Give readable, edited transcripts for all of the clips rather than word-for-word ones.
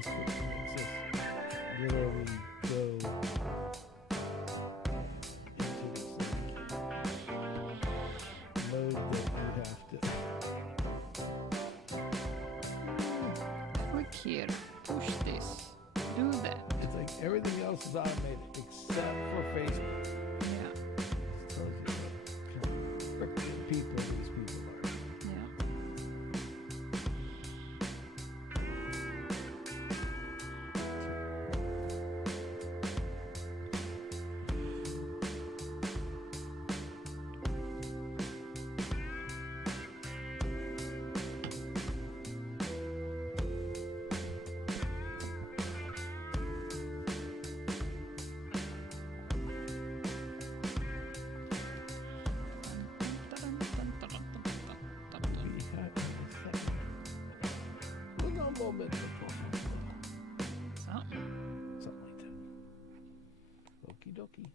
Facebook makes us literally go into this mode that you have to. Click here. Push this. Do that. It's like everything else is automated except for Facebook. Yeah. It tells you what kind of frickin' people these people are. Yeah. Moment Something. something like that. Okie dokie.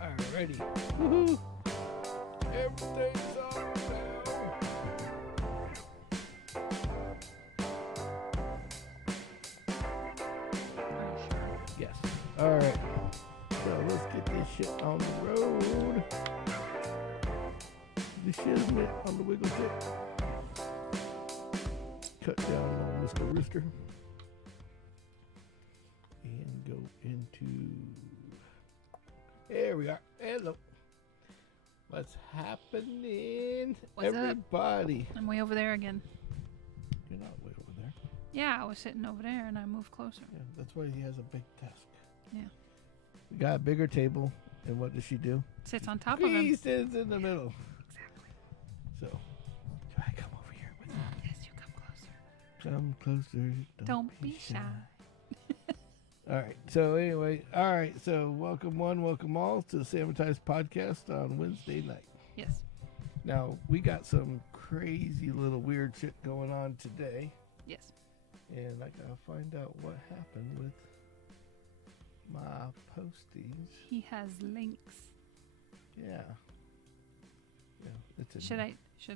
Alrighty. Woohoo! Everything's on now. Yes. Alright. So let's get this shit on the road. The shiznit on the wiggle tip. Cut down on Mr. Rooster. And go into... There we are. Hello. What's happening? What's up? Everybody. I'm way over there again. You're not way over there. Yeah, I was sitting over there and I moved closer. Yeah, that's why he has a big desk. Yeah. We got a bigger table, and what does she do? Sits on top of He him. sits in the middle. Exactly. So, do I come over here with you? Yes, you come closer. Come closer. Don't be shy. All right. So anyway, all right. So welcome one, welcome all to the Sammitized podcast on Wednesday night. Yes. Now we got some crazy little weird shit going on today, Yes. and I gotta find out what happened with my postings. He has links. Yeah. Yeah. It's in Should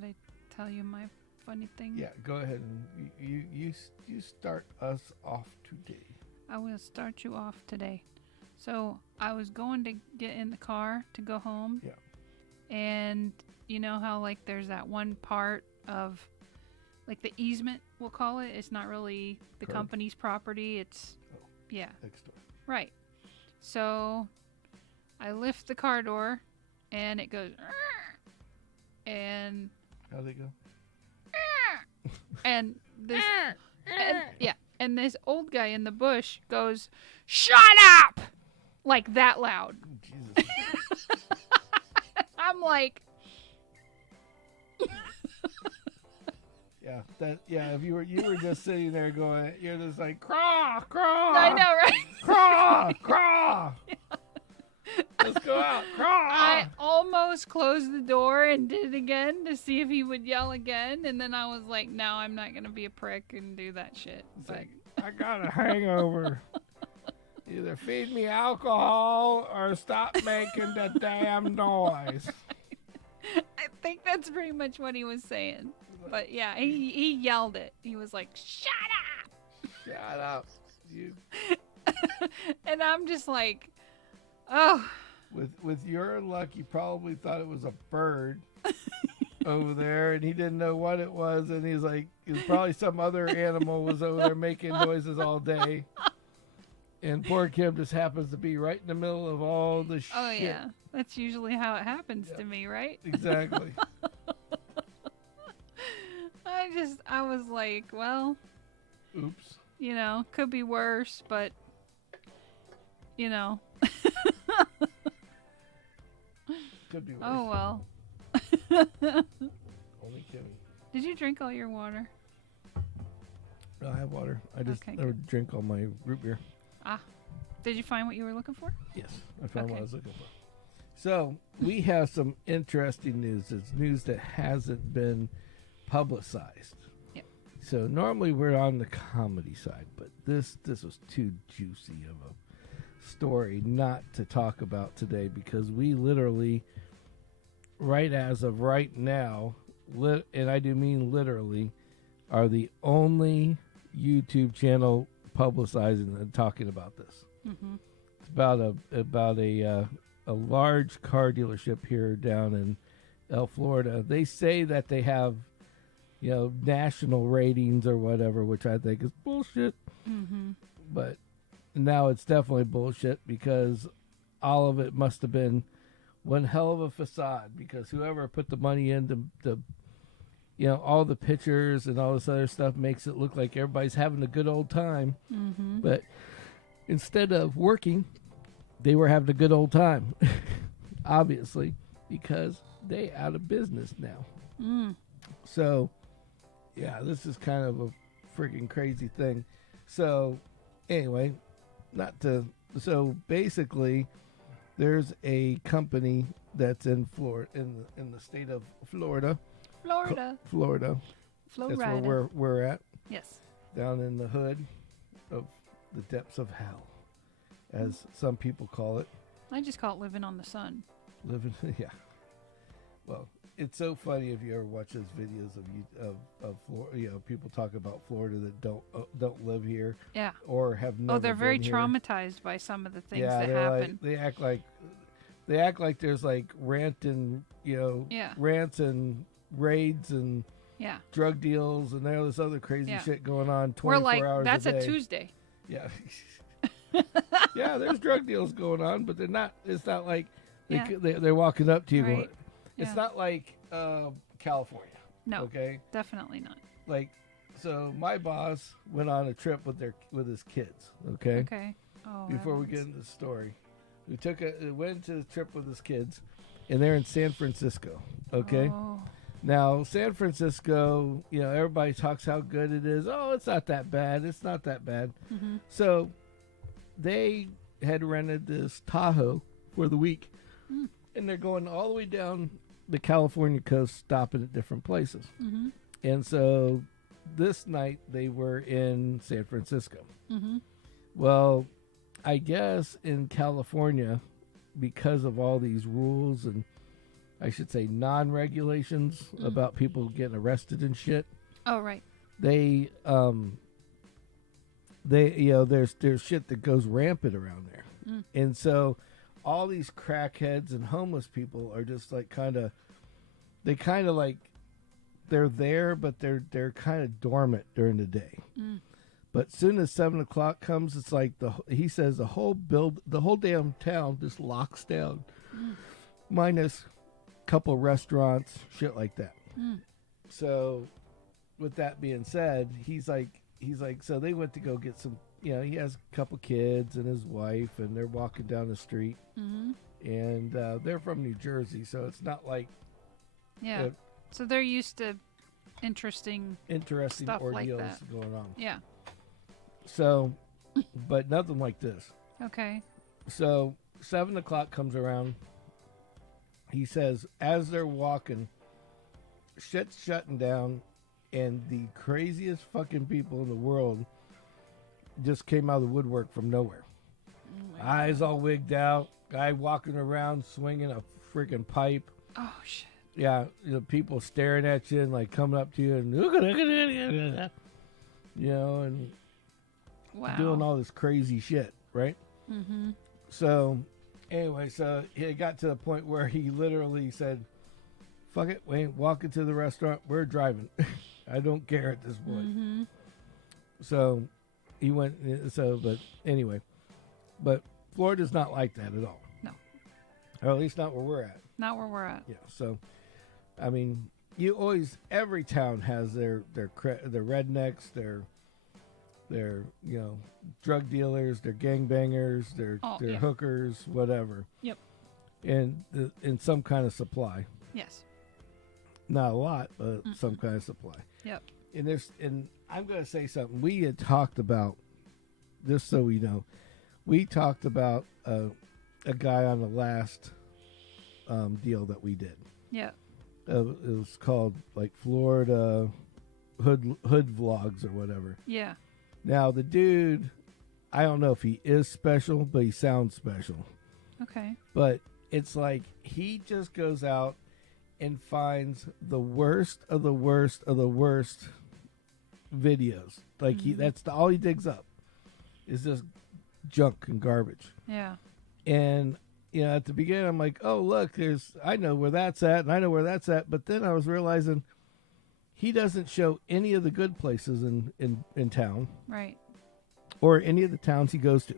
I tell you my funny thing? Yeah. Go ahead and you start us off today. I will start you off today. So I was going to get in the car to go home. Yeah. And you know how like there's that one part of like the easement, we'll call it. It's not really the Curb. company's property. It's yeah. Next door. Right. So I lift the car door and it goes and How'd it go? and this and, yeah. And this old guy in the bush goes, "Shut up!" Like that loud. Jesus. I'm like, Yeah. If you were just sitting there going, you're just like craw, craw. I know, right? Craw, craw. Let's go out, craw. I almost closed the door and did it again to see if he would yell again, and then I was like, no, I'm not gonna be a prick and do that shit. It's But like, I got a hangover. Either feed me alcohol or stop making the damn noise. I think that's pretty much what he was saying. But yeah, he yelled it. He was like, "Shut up!" Shut up. You And I'm just like, oh. with your luck, you probably thought it was a bird over there, and he didn't know what it was, and he's like, it was probably some other animal was over there making noises all day. And poor Kim just happens to be right in the middle of all the shit. Oh yeah, that's usually how it happens Yeah. to me, right? Exactly. I was like, well, Oops. you know, could be worse, but you know. Could be worse. Oh well. Only Kimmy. Did you drink all your water? No, I have water. I just Okay, never drink all my root beer. Ah. Did you find what you were looking for? Yes, I found what Okay. I was looking for. So we have some interesting news. It's news that hasn't been publicized. Yep. So normally we're on the comedy side, but this was too juicy of a story not to talk about today because we literally, right as of right now, and I do mean literally, are the only YouTube channel publicizing and talking about this. Mm-hmm. It's about a large car dealership here down in Florida. They say that they have, national ratings or whatever, which I think is bullshit. Mm-hmm. But now it's definitely bullshit because all of it must have been one hell of a facade because whoever put the money into all the pictures and all this other stuff makes it look like everybody's having a good old time. Mm-hmm. But instead of working, they were having a good old time, obviously, because they out of business now. Mm. So, yeah, this is kind of a freaking crazy thing. So, anyway, so basically, there's a company that's in Florida, in the state of Florida. Florida. That's where we're at. Yes. Down in the hood of the depths of hell, as some people call it. I just call it living on the sun. Living, yeah. Well, it's so funny if you ever watch those videos of Florida, people talk about Florida that don't live here. Yeah. Or have never. Oh, they're very been here. traumatized by some of the things that they're happen. They act like there's like rants and raids and drug deals and all this other crazy shit going on 24 We're like, hours that's a day. a Tuesday. Yeah. Yeah, there's drug deals going on, but they're not. It's not like they're walking up to you. Right. Going, it's not like California. No. Okay. Definitely not. Like, so my boss went on a trip with his kids. Okay. Okay. Oh. Before we get into the story, we went to the trip with his kids, and they're in San Francisco. Okay. Oh. Now, San Francisco, everybody talks how good it is. Oh, it's not that bad. It's not that bad. Mm-hmm. So they had rented this Tahoe for the week, and they're going all the way down the California coast, stopping at different places. Mm-hmm. And so this night they were in San Francisco. Mm-hmm. Well, I guess in California, because of all these rules and I should say non-regulations about people getting arrested and shit. Oh, right. They there's shit that goes rampant around there. And so all these crackheads and homeless people are just like they're there, but they're kind of dormant during the day. But soon as 7 o'clock comes, it's like he says the whole damn town just locks down, minus a couple restaurants, shit like that. So, with that being said, he's like, so they went to go get some. He has a couple kids and his wife, and they're walking down the street, and they're from New Jersey, so it's not like so they're used to interesting stuff ordeals like that. going on. Yeah. So, but nothing like this. Okay. So 7 o'clock comes around. He says, as they're walking, shit's shutting down, and the craziest fucking people in the world just came out of the woodwork from nowhere. Eyes all wigged out, guy walking around swinging a freaking pipe. Oh, shit. Yeah, people staring at you and like coming up to you and and doing all this crazy shit, right? Mm-hmm. So anyway, so it got to the point where he literally said, fuck it, we ain't walking to the restaurant, we're driving. I don't care at this point. Mm-hmm. So he went, but anyway, but Florida's not like that at all. No. Or at least not where we're at. Not where we're at. Yeah, so, I mean, every town has their rednecks, their drug dealers, their gangbangers, their hookers, whatever. Yep. And in some kind of supply. Yes. Not a lot, but some kind of supply. Yep. And I'm going to say something. We had talked about, just so we know, we talked about a guy on the last deal that we did. Yeah. It was called like Florida Hood Vlogs or whatever. Yeah. Now the dude, I don't know if he is special, but he sounds special. Okay. But it's like he just goes out and finds the worst of the worst of the worst videos. Like that's all he digs up is just junk and garbage. Yeah. And at the beginning I'm like, oh look, I know where that's at and I know where that's at. But then I was realizing he doesn't show any of the good places in town. Right. Or any of the towns he goes to.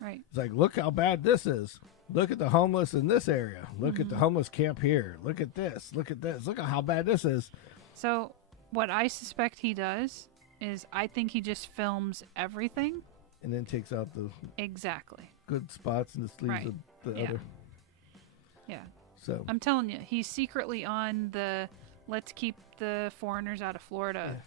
Right. It's like, look how bad this is. Look at the homeless in this area. Look at the homeless camp here. Look at this. Look at this. Look at how bad this is. So what I suspect he does is I think he just films everything. And then takes out the Exactly. good spots and just leaves Right. the Yeah. other. Yeah. So I'm telling you, he's secretly on the let's keep the foreigners out of Florida.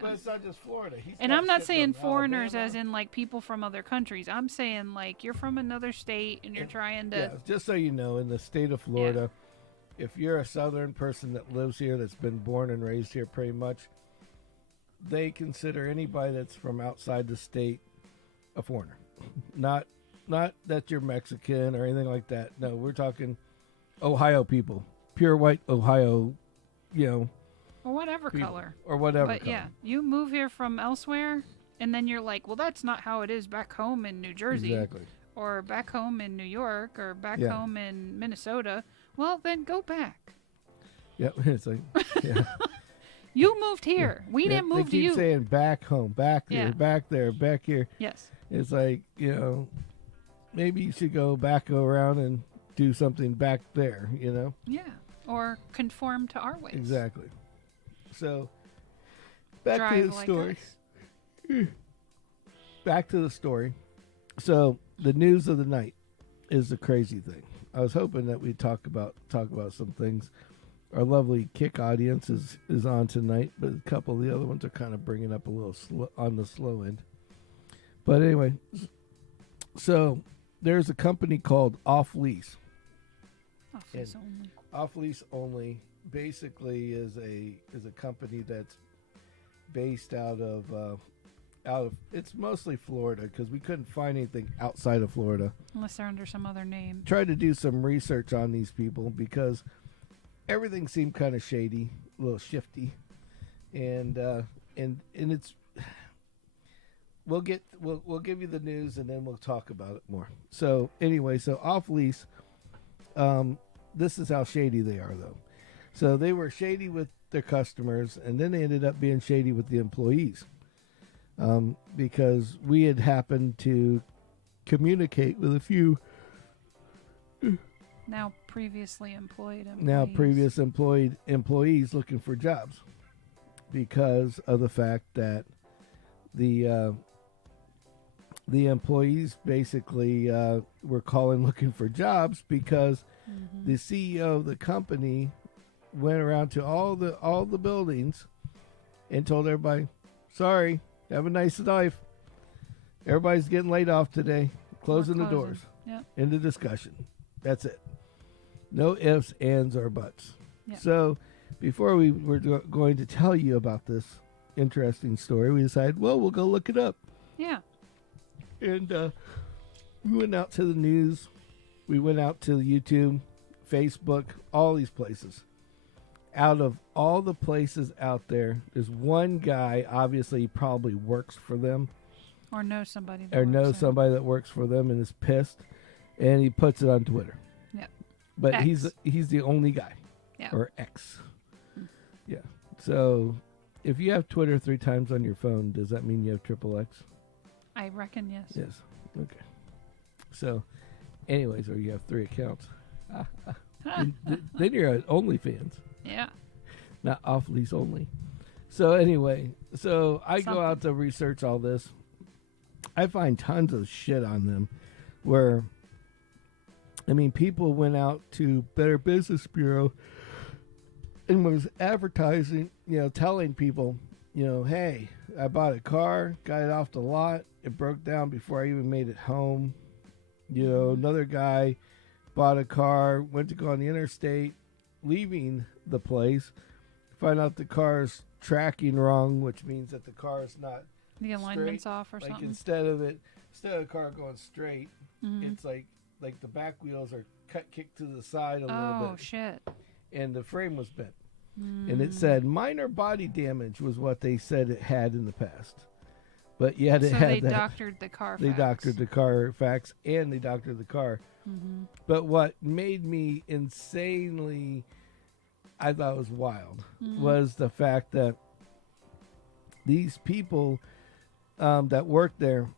But it's not just Florida. And I'm not saying foreigners as in like people from other countries. I'm saying like you're from another state and you're trying to. Yeah, just so you know, in the state of Florida, if you're a southern person that lives here, that's been born and raised here pretty much, they consider anybody that's from outside the state a foreigner. Not that you're Mexican or anything like that. No, we're talking Ohio people. Pure white Ohio, Or whatever people, color. or whatever But color. yeah, you move here from elsewhere, and then you're like, well, that's not how it is back home in New Jersey. Exactly. Or back home in New York, or back Yeah. home in Minnesota. Well, then go back. Yep. It's like, yeah. You moved here. We didn't move to They you. keep saying back home, back there, Yeah. back there, back here. Yes. It's like, maybe you should go around and do something back there, Yeah. Or conform to our ways. Exactly. So, back Drive to the like story. us. Back to the story. So, the news of the night is the crazy thing. I was hoping that we'd talk about some things. Our lovely Kick audience is on tonight, but a couple of the other ones are kind of bringing up a little on the slow end. But anyway, so there's a company called Off Lease. Office only. Off Lease Only basically is a company that's based out of it's mostly Florida because we couldn't find anything outside of Florida. Unless they're under some other name. Tried to do some research on these people because everything seemed kind of shady, a little shifty, and it's we'll give you the news and then we'll talk about it more. So anyway, so Off Lease, this is how shady they are though. So they were shady with their customers, and then they ended up being shady with the employees, because we had happened to communicate with a few Now previously employed employees. now previous employees looking for jobs because of the fact that the employees basically were calling looking for jobs because the CEO of the company went around to all the buildings and told everybody, sorry, have a nice life. Everybody's getting laid off today. Closing the doors. Yep. End of discussion. That's it. No ifs, ands, or buts. Yep. So before we were going to tell you about this interesting story, we decided, well, we'll go look it up. Yeah. And we went out to the news. We went out to YouTube, Facebook, all these places. Out of all the places out there, there's one guy, obviously he probably works for them. Or know somebody. That Or works knows there. somebody that works for them and is pissed. And he puts it on Twitter. Yep. But X. he's the only guy. Yeah. Or X. Yeah. So if you have Twitter 3 times on your phone, does that mean you have triple X? I reckon yes. Yes. Okay. So, anyways, or you have 3 accounts. Then you're at OnlyFans, Yeah. not Off Lease Only. So anyway, so I go Something. out to research all this. I find tons of shit on them where, I mean, people went out to Better Business Bureau and was advertising, telling people, hey, I bought a car, got it off the lot. It broke down before I even made it home. Another guy bought a car, went to go on the interstate, leaving the place, find out the car's tracking wrong, which means that the car is not The alignment's straight. off or Like something. instead of the car going straight, Mhm. it's like the back wheels are kicked to the side a little Oh, bit, shit. and the frame was bent. And it said minor body damage was what they said it had in the past. But yet it So had they that. doctored the car They doctored the car facts and they doctored the car. Mm-hmm. But what made me insanely, I thought was wild, was the fact that these people that worked there,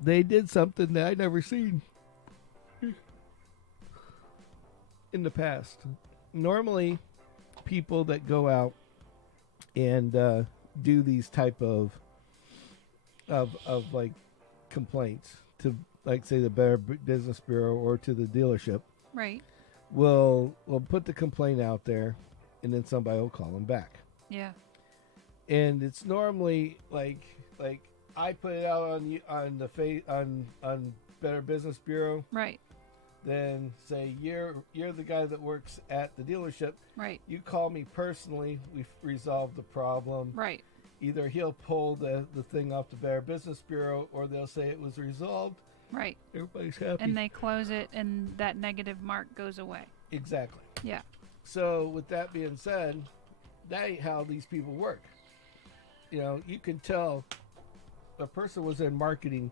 they did something that I'd never seen in the past. Normally, people that go out and do these type of like complaints to, like, say, the Better Business Bureau or to the dealership, Right. will put the complaint out there, and then somebody will call them back. Yeah. And it's normally like I put it out on the on Better Business Bureau. Right. Then say you're the guy that works at the dealership. Right. You call me personally. We've resolved the problem. Right. Either he'll pull the thing off the Better Business Bureau, or they'll say it was resolved. Right. Everybody's happy. And they close it, and that negative mark goes away. Exactly. Yeah. So with that being said, that ain't how these people work. You can tell a person was in marketing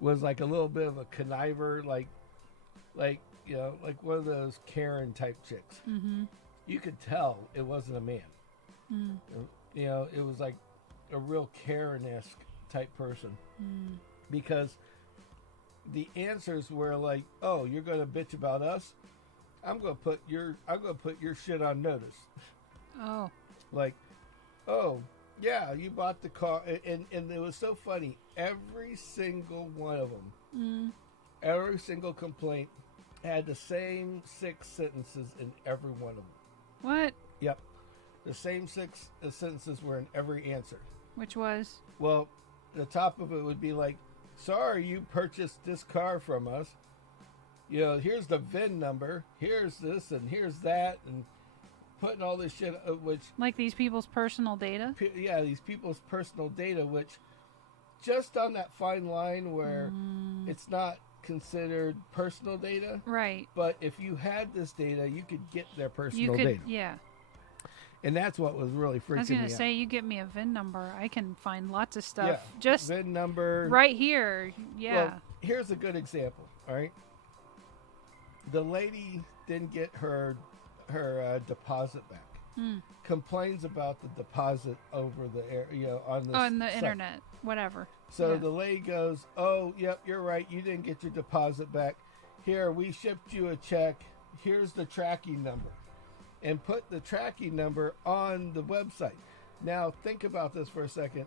was like a little bit of a conniver, like one of those Karen type chicks. Mm-hmm. You could tell it wasn't a man. Mm. It was like a real Karen-esque type person, because the answers were like, "Oh, you're going to bitch about us? I'm going to put your shit on notice." Oh. Like, "Oh, yeah, you bought the car," and it was so funny. Every single one of them, every single complaint had the same 6 sentences in every one of them. What? Yep. The same 6 sentences were in every answer. Which was? Well, the top of it would be like, "Sorry, you purchased this car from us. Here's the VIN number. Here's this and here's that," and putting all this shit, which... Like these people's personal data? Yeah, these people's personal data, which just on that fine line where it's not considered personal data. Right. But if you had this data, you could get their personal data. Yeah. And that's what was really freaking me out. I was going to say, you get me a VIN number, I can find lots of stuff. Yeah, Just VIN number. right here. Yeah. Well, here's a good example, all right? The lady didn't get her deposit back. Complains about the deposit over the air, on the site. Internet, whatever. So the lady goes, "Oh, yep, you're right. You didn't get your deposit back. Here, we shipped you a check. Here's the tracking number." And put the tracking number on the website. Now, think about this for a second.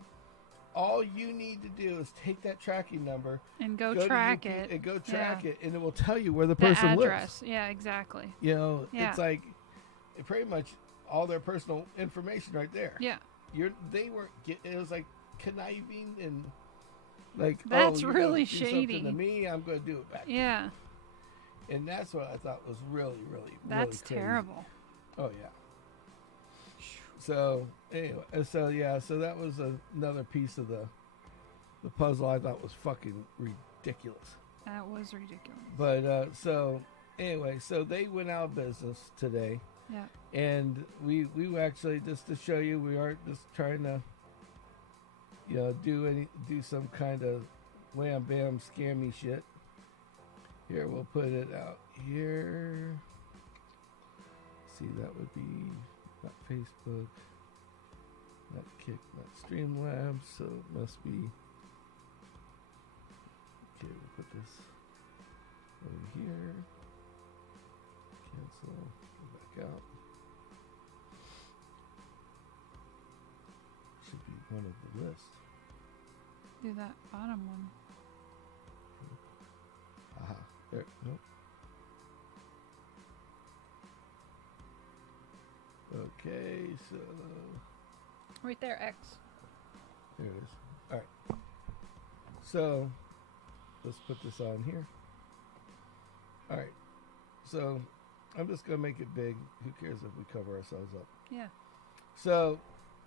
All you need to do is take that tracking number and go track it. And go track it, and it will tell you where the The person address. lives. Yeah, exactly. It's like pretty much all their personal information right there. Yeah. They weren't. It was like conniving and like, that's you're really gonna do shady. something to me, I'm going to do it back. Yeah. And that's what I thought was really, really, that's really terrible. Oh yeah. So anyway, so that was another piece of the puzzle I thought was fucking ridiculous. That was ridiculous. But so anyway, so they went out of business today. Yeah. And we actually, just to show you, we aren't just trying to do some kind of wham bam scammy shit. Here, we'll put it out here. See, that would be not Facebook, not Kick, not Streamlabs, so it must be. Okay, we'll put this over here. Cancel, go back out. Should be one of the list. Do that bottom one. Aha, there, nope. Okay, so Right there, X. There it is. All right. So let's put this on here. All right. So I'm just gonna make it big. Who cares if we cover ourselves up? Yeah. So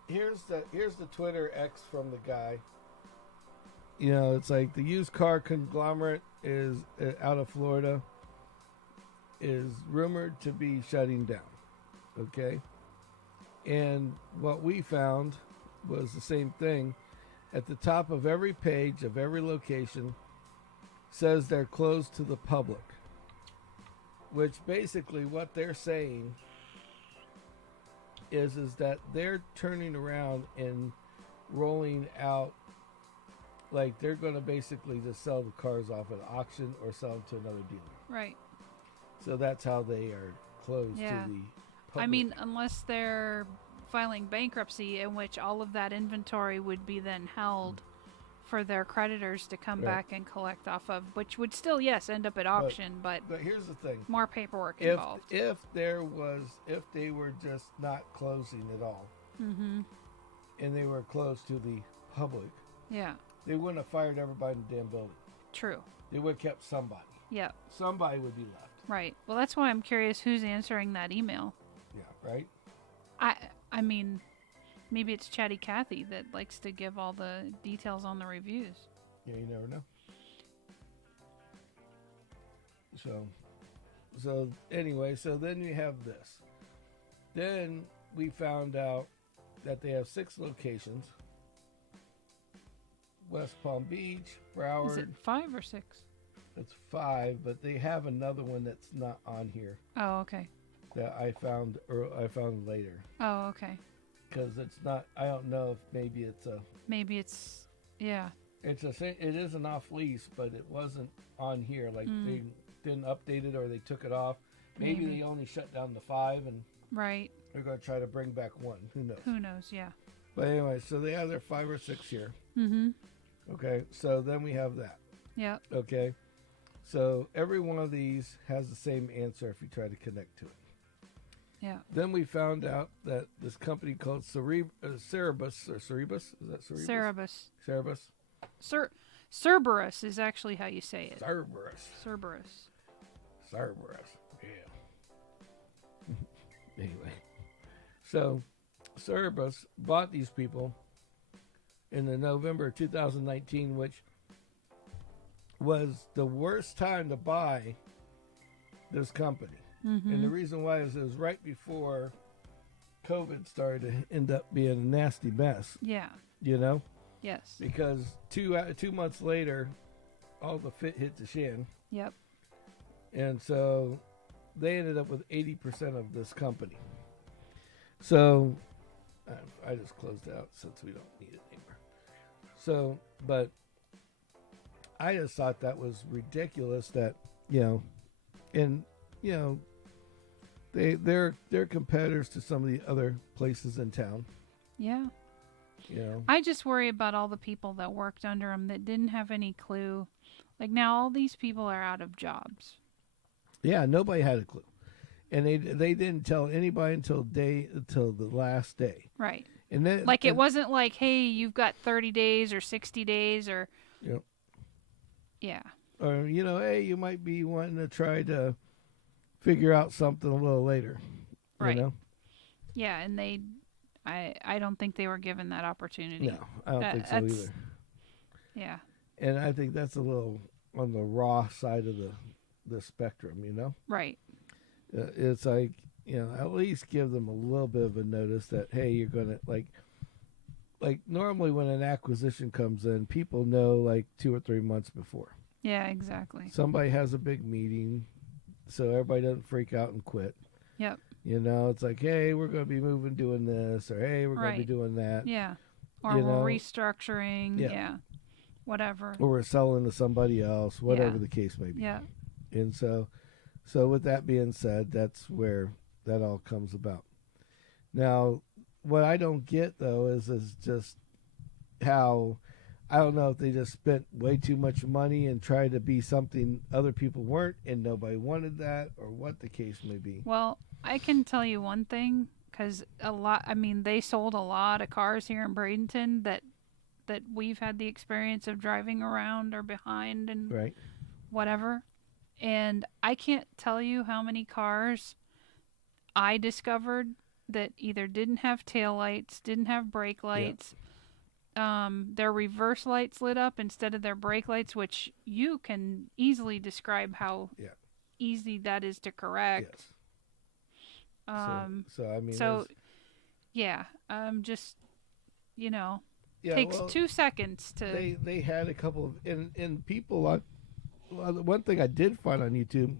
here's the Twitter X from the guy. You know, it's like the used car conglomerate is out of Florida is rumored to be shutting down. Okay. And what we found was the same thing. At the top of every page of every location says they're closed to the public. Which basically what they're saying is that they're turning around and rolling out, like they're going to basically just sell the cars off at auction or sell them to another dealer. Right. So that's how they are closed to the public. I mean, unless they're filing bankruptcy, in which all of that inventory would be then held for their creditors to come back and collect off of, which would still, yes, end up at auction, but here's the thing: more paperwork involved. If they were just not closing at all, and they were closed to the public, they wouldn't have fired everybody in the damn building. True. They would have kept somebody. Yeah. Somebody would be left. Right. Well, that's why I'm curious who's answering that email. Yeah. Right. I mean, maybe it's Chatty Cathy that likes to give all the details on the reviews. Yeah, you never know. So anyway, so then you have this. Then we found out that they have 6 locations. West Palm Beach, Broward. Is it 5 or 6? It's 5, but they have another one that's not on here. Oh, okay. That I found later. Oh, okay. Because it's not. I don't know if maybe it's a. Maybe it's It is an off lease, but it wasn't on here. Like they didn't update it or they took it off. Maybe they only shut down the 5 and right. they're going to try to bring back 1. Who knows? Who knows? Yeah. But anyway, so they have their 5 or 6 here. Mm-hmm. Okay, so then we have that. Yeah. Okay, so every one of these has the same answer if you try to connect to it. Yeah. Then we found out that this company called Cerebus, or Cerebus, is that Cerebus? Cerebus. Cerebus. Cerberus is actually how you say it. Cerberus. Yeah. Anyway, so Cerebus bought these people in the November 2019, which was the worst time to buy this company. And the reason why is it was right before COVID started to end up being a nasty mess. Yeah. You know? Yes. Because 2 months later, all the fit hit the shin. Yep. And so they ended up with 80% of this company. So I just closed out since we don't need it anymore. So, but I just thought that was ridiculous that, they're competitors to some of the other places in town. Yeah. I just worry about all the people that worked under them that didn't have any clue. Like now all these people are out of jobs. Yeah, nobody had a clue. And they didn't tell anybody until the last day. Right. And then it wasn't like, hey, you've got 30 days or 60 days or Yep. Yeah. Or hey, you might be wanting to try to figure out something a little later. Right. You know? Yeah, and I don't think they were given that opportunity. No, I don't think so either. Yeah. And I think that's a little on the raw side of the spectrum, Right. It's like, at least give them a little bit of a notice that, hey, you're going to, like normally when an acquisition comes in, people know like 2 or 3 months before. Yeah, exactly. Somebody has a big meeting, so everybody doesn't freak out and quit. Yep. It's like, hey, we're going to be moving, doing this, or hey, we're going to be doing that. Yeah. Or we're restructuring. Yeah. Whatever. Or we're selling to somebody else, whatever the case may be. Yeah. And so with that being said, that's where that all comes about. Now, what I don't get, though, is just how, I don't know if they just spent way too much money and tried to be something other people weren't and nobody wanted that, or what the case may be. Well, I can tell you one thing. because I mean, they sold a lot of cars here in Bradenton that we've had the experience of driving around or behind and Right. whatever. And I can't tell you how many cars I discovered that either didn't have taillights, didn't have brake lights, their reverse lights lit up instead of their brake lights, which you can easily describe how easy that is to correct. Yes. So I mean, yeah, just yeah, takes 2 seconds to. They had a couple of and people on. Well, the one thing I did find on YouTube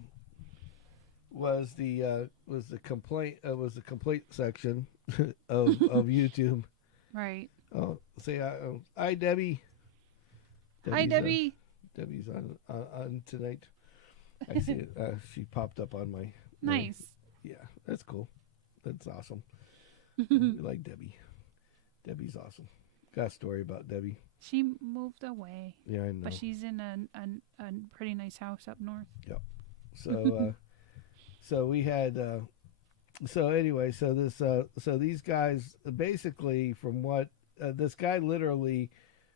was the complaint section of YouTube. Right. Oh, say hi Debbie. Hi Debbie. Debbie's on tonight. I see it. She popped up on my. Nice. Yeah, that's cool. That's awesome. We like Debbie. Debbie's awesome. Got a story about Debbie. She moved away. Yeah, I know. But she's in a pretty nice house up north. Yep. So so we had so anyway, so this so these guys basically from what this guy literally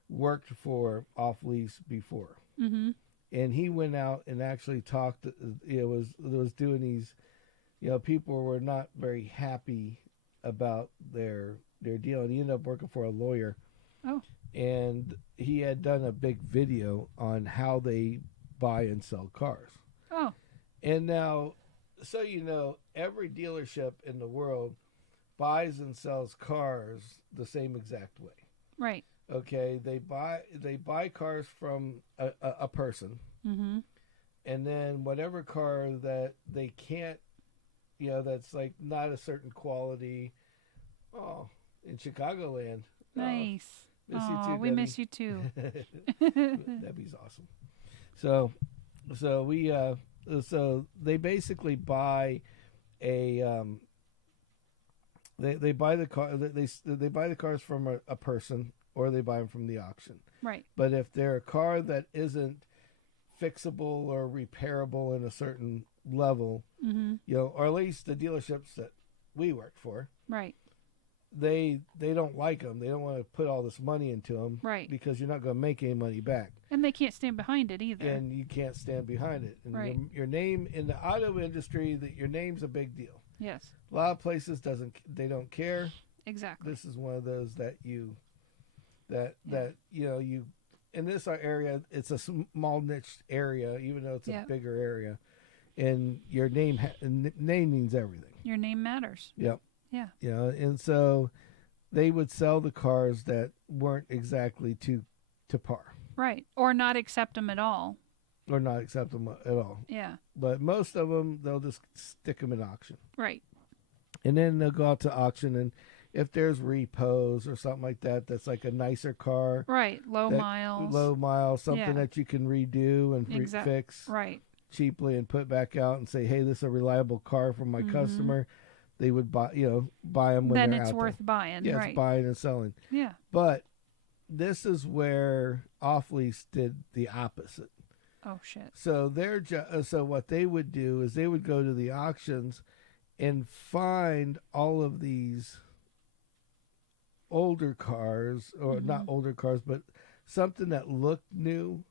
worked for Off Lease before. Mm-hmm. And he went out and actually talked. Was doing these. People were not very happy about their deal, and he ended up working for a lawyer. Oh. And he had done a big video on how they buy and sell cars. Oh. And now, so every dealership in the world buys and sells cars the same exact way. Right. Okay, they buy cars from a person, mm-hmm. and then whatever car that they can't, that's like not a certain quality. Oh, in Chicagoland. Nice. Miss you too, we Debbie. miss you too. Debbie's awesome. So we so they basically buy a they buy the car they buy the cars from a person, or they buy them from the auction. Right. But if they're a car that isn't fixable or repairable in a certain level, mm-hmm. Or at least the dealerships that we work for, right, they don't like them. They don't want to put all this money into them, right, because you're not going to make any money back. And they can't stand behind it either. And you can't stand behind it. And right. your name in the auto industry, that your name's a big deal. Yes. A lot of places they don't care. Exactly. This is one of those that you in this area, it's a small niche area, even though it's a bigger area, and your name means everything. Your name matters. Yep. Yeah. And so they would sell the cars that weren't exactly to par. Right. Or not accept them at all. Or not accept them at all. Yeah. But most of them, they'll just stick them in auction. Right. And then they'll go out to auction, and if there's repos or something like that, that's like a nicer car. Right. Low miles, something that you can redo and fix cheaply and put back out and say, hey, this is a reliable car from my customer. They would buy them when then they're out there. Then it's worth buying. Yeah, right. It's buying and selling. Yeah. But this is where Off Lease did the opposite. Oh, shit. So so what they would do is they would go to the auctions and find all of these older cars, or not older cars, but something that looked new,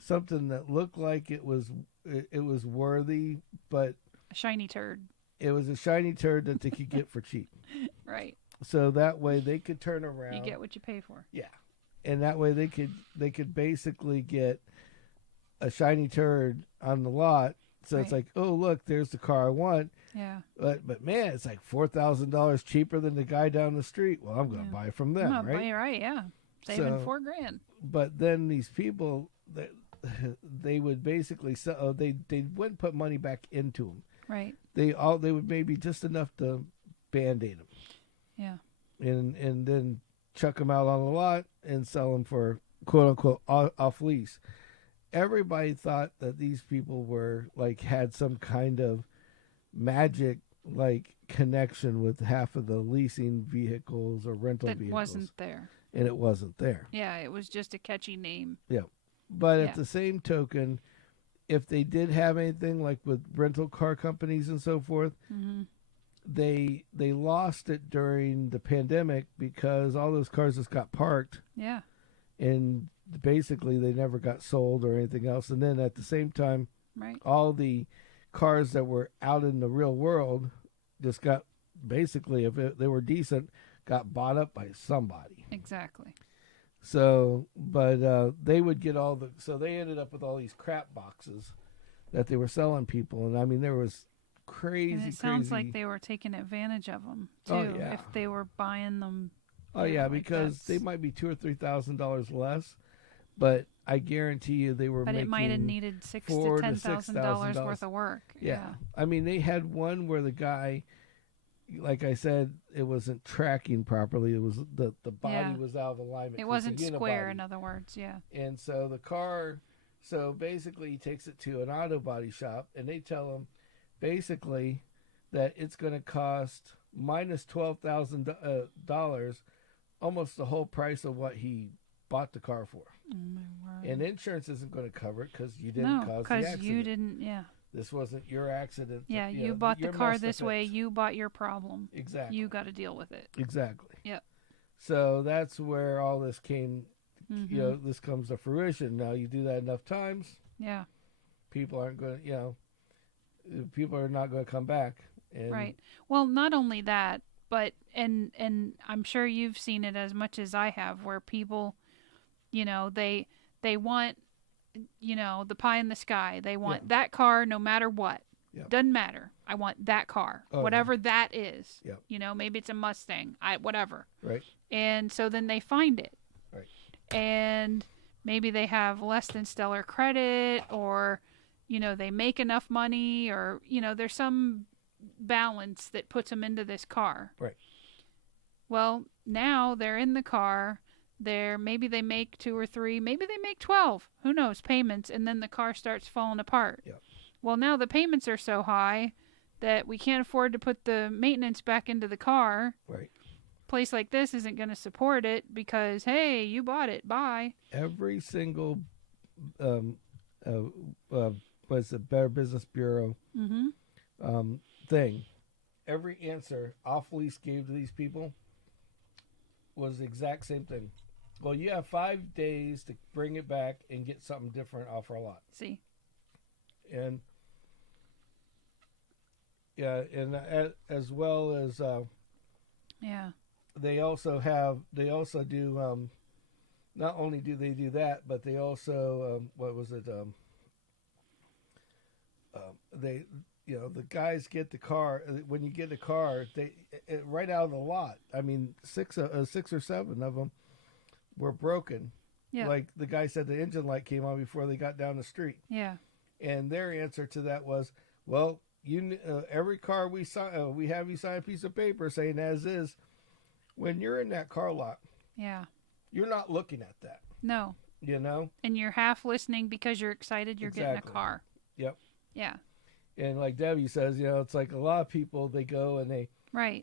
something that looked like it was worthy, but a shiny turd. It was a shiny turd that they could get for cheap. Right. So that way they could turn around. You get what you pay for. Yeah. And that way they could basically get a shiny turd on the lot. So it's like, oh, look, there's the car I want. Yeah. But man, it's like $4,000 cheaper than the guy down the street. Well, I'm going to buy from them, right? Right, yeah. Saving $4,000. But then these people, they would basically sell. They wouldn't put money back into them. Right. They would maybe just enough to Band-Aid them. Yeah. And then chuck them out on the lot and sell them for quote unquote off lease. Everybody thought that these people were had some kind of magic connection with half of the leasing vehicles or rental vehicles. It wasn't there. And it wasn't there. Yeah, it was just a catchy name. Yeah. But at the same token, if they did have anything like with rental car companies and so forth, they lost it during the pandemic because all those cars just got parked. Yeah. And basically they never got sold or anything else. And then at the same time, Right. all the cars that were out in the real world just got, basically, if they were decent, got bought up by somebody. Exactly. So, but they would get so they ended up with all these crap boxes that they were selling people. And I mean, there was crazy, And it sounds like they were taking advantage of them too. Oh, yeah. If they were buying them. Oh yeah, because they might be $2,000 or $3,000 less, but I guarantee you they were. But making it might have needed $6,000 to $10,000 worth of work. Yeah. I mean, they had one where the guy, like I said, it wasn't tracking properly. It was the body was out of alignment. It wasn't square, in other words. Yeah. And so the car, so basically he takes it to an auto body shop, and they tell him basically that it's going to cost minus $12,000, almost the whole price of what he bought the car for. Oh my word. And insurance isn't going to cover it because you didn't cause the accident. because you didn't. Yeah. This wasn't your accident. Yeah, you bought the car this way. You bought your problem. Exactly. You got to deal with it. Exactly. Yep. So that's where all this came. Mm-hmm. This comes to fruition. Now you do that enough times. Yeah. People aren't going to. People are not going to come back. And Right. Well, not only that, but and I'm sure you've seen it as much as I have, where people, they want, the pie in the sky. They want that car no matter what. Yep. Doesn't matter. I want that car, whatever that is. Yep. Maybe it's a Mustang. Whatever. Right. And so then they find it. Right. And maybe they have less than stellar credit, or, they make enough money, or, there's some balance that puts them into this car. Right. Well, now they're in the car. Maybe they make 2 or 3, maybe they make 12, who knows, payments, and then the car starts falling apart. Yep. Well, now the payments are so high that we can't afford to put the maintenance back into the car. Right. Place like this isn't going to support it because, hey, you bought it, bye. Every single what's the Better Business Bureau thing, every answer off-lease gave to these people was the exact same thing. Well, you have 5 days to bring it back and get something different off our lot. See? And as well as they also do not only do they do that, but they also the guys get the car. When you get a car, they right out of the lot. I mean, 6 or 7 of them were broken. Yeah. Like the guy said, the engine light came on before they got down the street. Yeah. And their answer to that was, well, every car we have you sign a piece of paper saying as is. When you're in that car lot, you're not looking at that. No. And you're half listening because you're excited you're getting a car. Yep. Yeah. And like Debbie says, it's like a lot of people, they go and they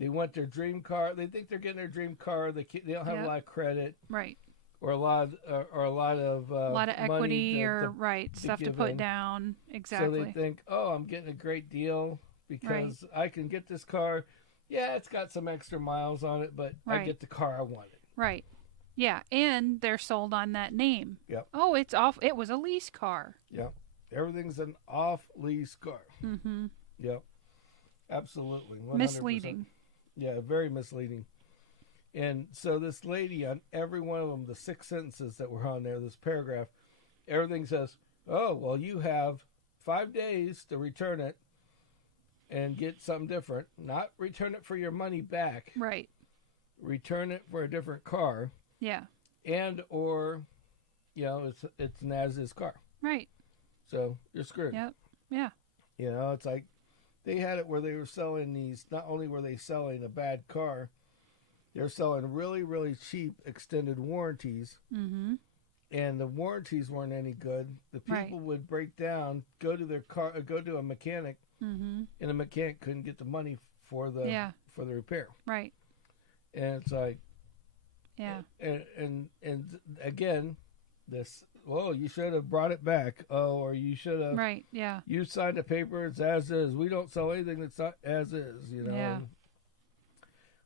want their dream car. They think they're getting their dream car. They don't have a lot of credit. Right. Or a lot of equity or stuff to put down. Exactly. So they think, oh, I'm getting a great deal because I can get this car. Yeah, it's got some extra miles on it, but I get the car I wanted. Right. Yeah, and they're sold on that name. Yep. Oh, it's off. It was a lease car. Yep. Everything's an off-lease car. Mm-hmm. Yep. Absolutely. 100%. Misleading. Yeah, very misleading. And so this lady, on every one of them, the 6 sentences that were on there, this paragraph, everything says, oh, well, you have 5 days to return it and get something different. Not return it for your money back. Right. Return it for a different car. Yeah. And or, it's an as-is car. Right. So you're screwed. Yep. Yeah. It's like they had it where they were selling these, not only were they selling a bad car, they're selling really, really cheap extended warranties. Mm-hmm. And the warranties weren't any good. The people would break down, go to their car, go to a mechanic, and the mechanic couldn't get the money for the repair. Right. And it's like, yeah. And again, this, you should have brought it back. Oh, or you should have. Right. Yeah. You signed a paper. It's as is. We don't sell anything that's not as is. Yeah.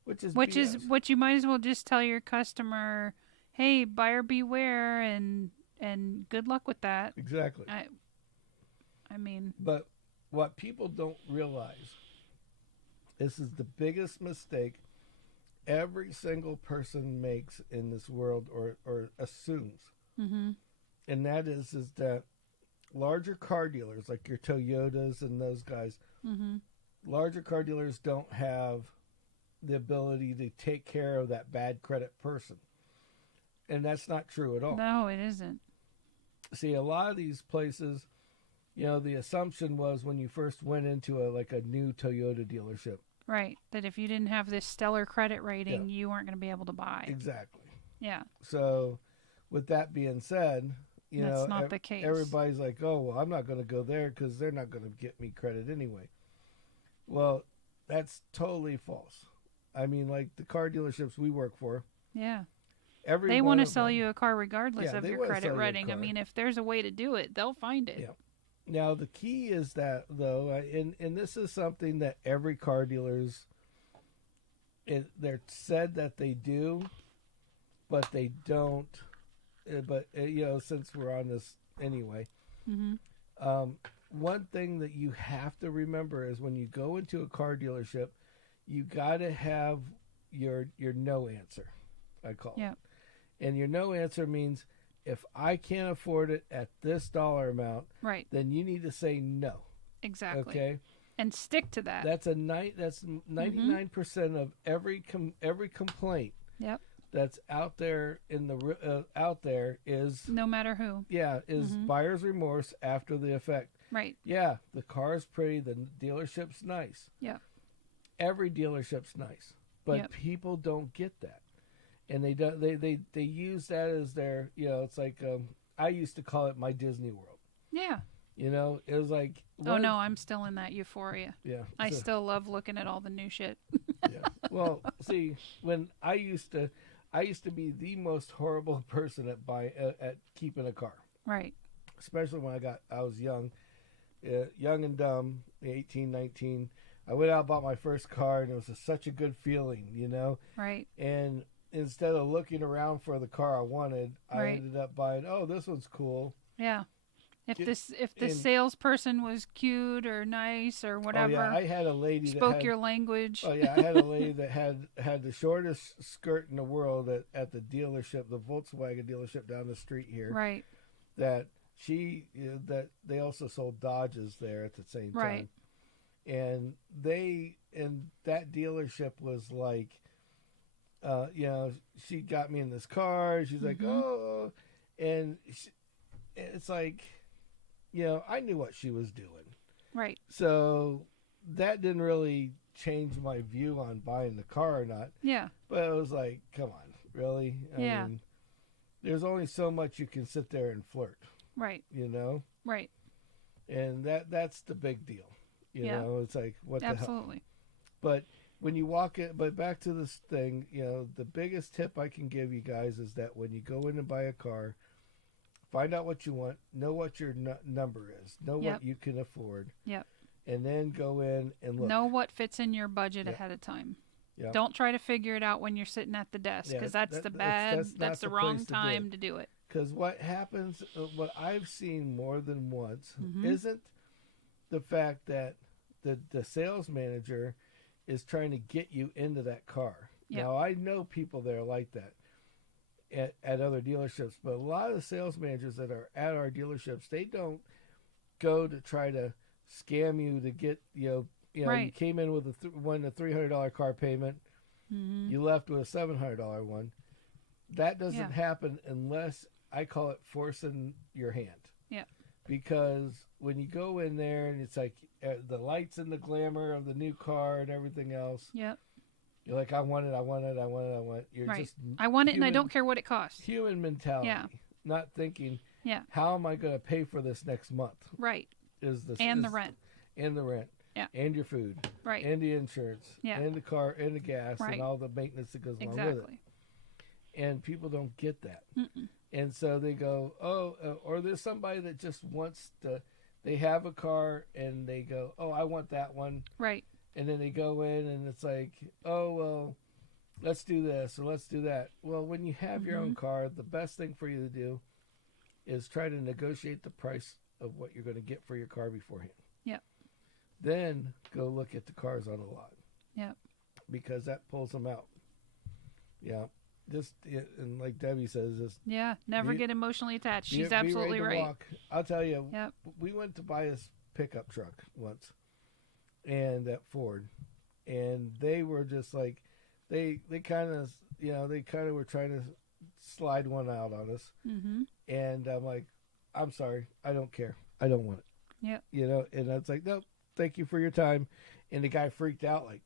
which is Which is BS. what you might as well just tell your customer, hey, buyer beware, and good luck with that. Exactly. I mean, But what people don't realize, this is the biggest mistake every single person makes in this world, or assumes, mm-hmm. and that is that larger car dealers like your Toyotas and those guys, Mm-hmm. larger car dealers don't have the ability to take care of that bad credit person, and that's not true at all. No, it isn't. See, a lot of these places, the assumption was when you first went into a new Toyota dealership. Right. That if you didn't have this stellar credit rating, you weren't going to be able to buy. Exactly. Yeah. So, with that being said, that's not the case. Everybody's like, oh, well, I'm not going to go there because they're not going to get me credit anyway. Well, that's totally false. I mean, like the car dealerships we work for. Yeah. They want to sell you a car regardless of they your wanna credit sell you a rating. I car. mean, if there's a way to do it, they'll find it. Yeah. Now, the key is that, though, and this is something that every car dealers, they're said that they do, but they don't. But, since we're on this anyway, Mm-hmm. One thing that you have to remember is when you go into a car dealership, you got to have your no answer, I call it. And your no answer means if I can't afford it at this dollar amount, right, then you need to say no. Exactly. Okay. And stick to that. That's 99% of every complaint. Yep. That's out there is no matter who. Yeah, is buyer's remorse after the effect. Right. Yeah, the car's pretty, the dealership's nice. Yeah. Every dealership's nice, but people don't get that, and they use that as their it's like I used to call it my Disney World. Yeah. It was like oh no, I'm still in that euphoria. Yeah. I still love looking at all the new shit. Yeah. Well, see, when I used to be the most horrible person at keeping a car. Right. Especially when I was young and dumb, 18, 19. I went out and bought my first car, and it was such a good feeling, Right. And instead of looking around for the car I wanted, I ended up buying, oh, this one's cool. Yeah. If the salesperson was cute or nice or whatever, oh, yeah, I had a lady spoke your language. Oh yeah, I had a lady that had the shortest skirt in the world at the dealership, the Volkswagen dealership down the street here. Right. That that they also sold Dodges there at the same time. Right. And that dealership was like, she got me in this car. She's like, oh, and it's like, I knew what she was doing. Right. So that didn't really change my view on buying the car or not. Yeah. But it was like, come on, really? I mean, there's only so much you can sit there and flirt. Right. Right. And that's the big deal. It's like, what the hell? Absolutely. But when you but back to this thing, the biggest tip I can give you guys is that when you go in and buy a car, find out what you want, know what your number is, know what you can afford. Yep. And then go in and look. Know what fits in your budget ahead of time. Yep. Don't try to figure it out when you're sitting at the desk, because that's the wrong time to do it. Because what happens, what I've seen more than once, isn't the fact that the sales manager is trying to get you into that car. Yep. Now, I know people that are like that at other dealerships, but a lot of the sales managers that are at our dealerships, they don't go to try to scam you to get, you came in with a $300 car payment, you left with a $700 one. That doesn't happen unless, I call it forcing your hand. Yeah. Because when you go in there and it's like the lights and the glamour of the new car and everything else. Yep. You're like, I want it. You're just I want it, and I don't care what it costs. Human mentality. Yeah. Not thinking, how am I going to pay for this next month? Right. The rent. And the rent. Yeah. And your food. Right. And the insurance. Yeah. And the car and the gas and all the maintenance that goes along with it. And people don't get that. Mm-mm. And so they go, or there's somebody that just wants they have a car and they go, oh, I want that one. Right. And then they go in and it's like, oh, well, let's do this or let's do that. Well, when you have your own Mm-hmm. car, the best thing for you to do is try to negotiate the price of what you're going to get for your car beforehand. Yep. Then go look at the cars on the lot. Yep. Because that pulls them out. Yeah. And like Debbie says, just Yeah. Never get emotionally attached. She's be absolutely ready to right. walk. I'll tell you, Yep. we went to buy this pickup truck once, and at Ford, and they were just like, they kind of were trying to slide one out on us, Mm-hmm. and I'm like, I'm sorry, I don't care, I don't want it. Yep. And I was like, nope, thank you for your time, and the guy freaked out like,